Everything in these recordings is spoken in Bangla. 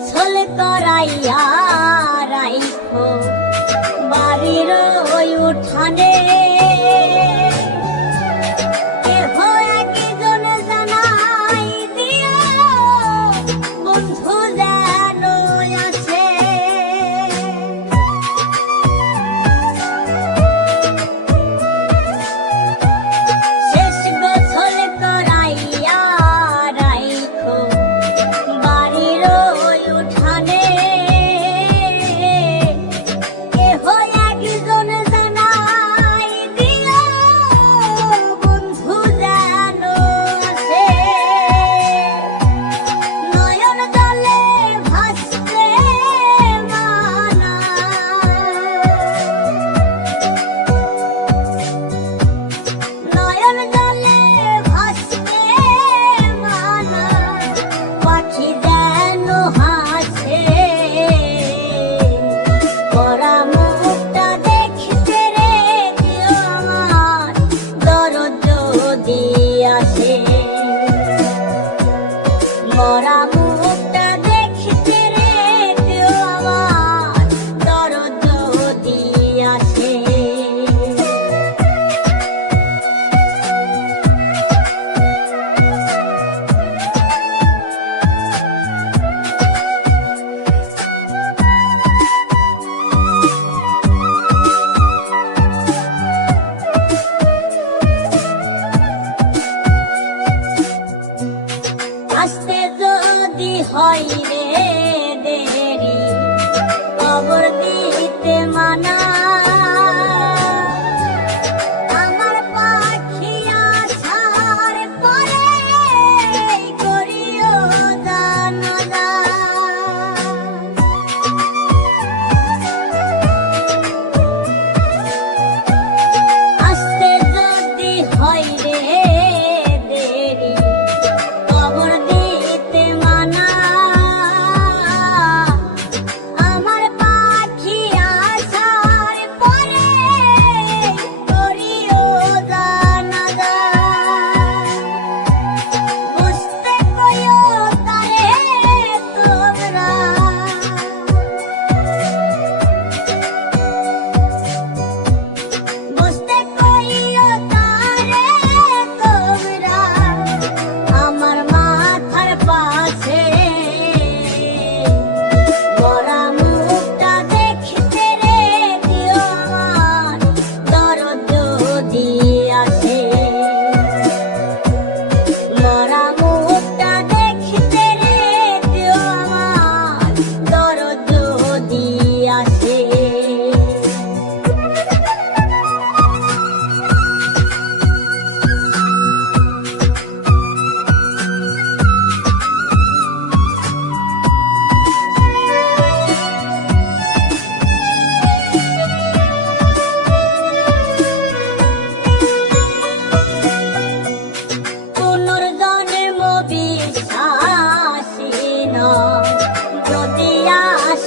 গোসল করাইয়া আসে মরা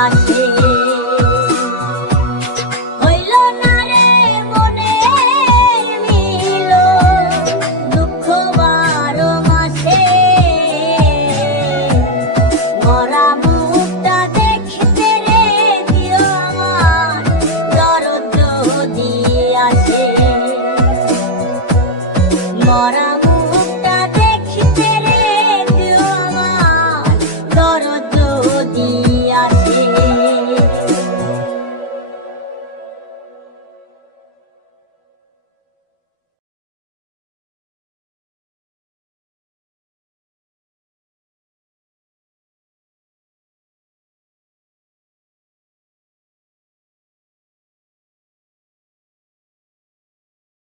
not